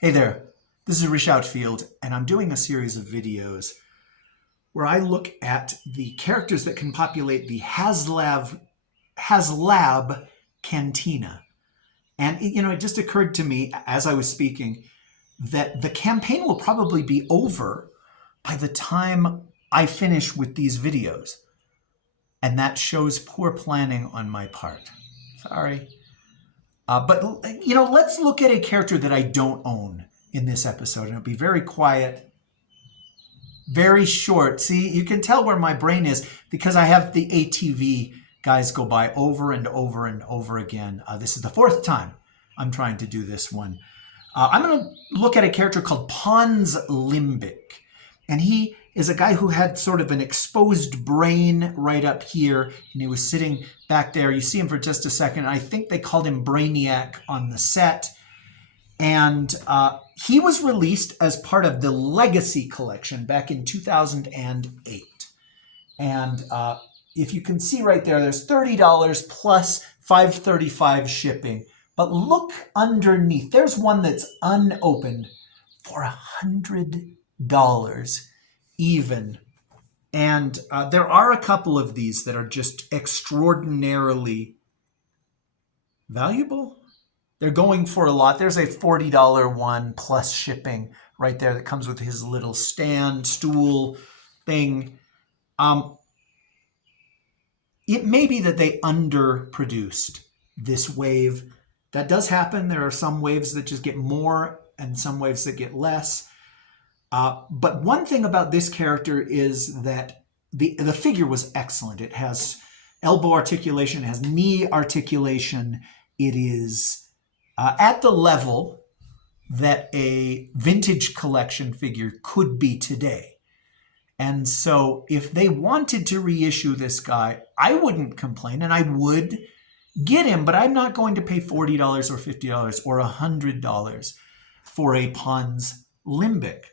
Hey there, this is Rish Outfield, and I'm doing a series of videos where I look at the characters that can populate the HasLab Cantina. And it just occurred to me as I was speaking that the campaign will probably be over by the time I finish with these videos. And that shows poor planning on my part. Sorry. But let's look at a character that I don't own in this episode. And it'll be very quiet, very short. See, you can tell where my brain is because I have the ATV guys go by over and over and over again. This is the fourth time I'm trying to do this one. I'm going to look at a character called Pons Limbic. And he is a guy who had sort of an exposed brain right up here, and he was sitting back there. You see him for just a second. I think they called him Brainiac on the set. And he was released as part of the Legacy Collection back in 2008. And if you can see right there, there's $30 plus $5.35 shipping. But look underneath. There's one that's unopened for $100 even. And there are a couple of these that are just extraordinarily valuable. They're going for a lot. There's a $40 one plus shipping right there that comes with his little stand, stool thing. It may be that they underproduced this wave. That does happen. There are some waves that just get more and some waves that get less. But one thing about this character is that the figure was excellent. It has elbow articulation, it has knee articulation. It is at the level that a vintage collection figure could be today. And so if they wanted to reissue this guy, I wouldn't complain and I would get him, but I'm not going to pay $40 or $50 or $100 for a Pons Limbic.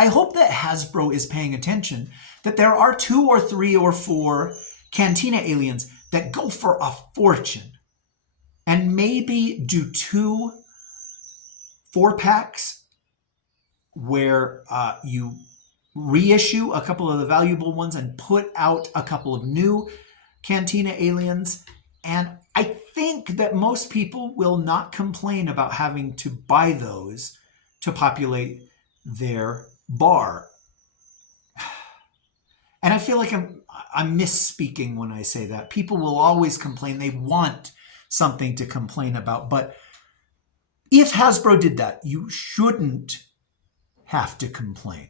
I hope that Hasbro is paying attention that there are 2 or 3 or 4 Cantina aliens that go for a fortune, and maybe do 2 4-packs where you reissue a couple of the valuable ones and put out a couple of new Cantina aliens. And I think that most people will not complain about having to buy those to populate their bar. And I feel like I'm misspeaking when I say that. People will always complain. They want something to complain about. But if Hasbro did that, you shouldn't have to complain.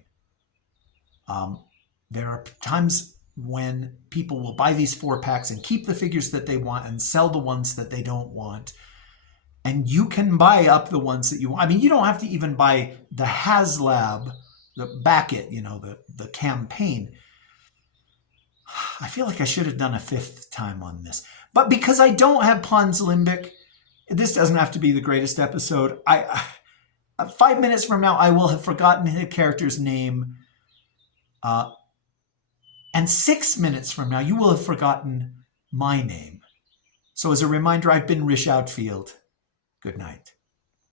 There are times when people will buy these 4-packs and keep the figures that they want and sell the ones that they don't want. And you can buy up the ones that you want. I mean, you don't have to even buy the HasLab, back it, the campaign. I feel like I should have done a 5th time on this. But because I don't have Pons Limbic, this doesn't have to be the greatest episode. 5 minutes from now, I will have forgotten the character's name. And 6 minutes from now, you will have forgotten my name. So as a reminder, I've been Rish Outfield. Good night.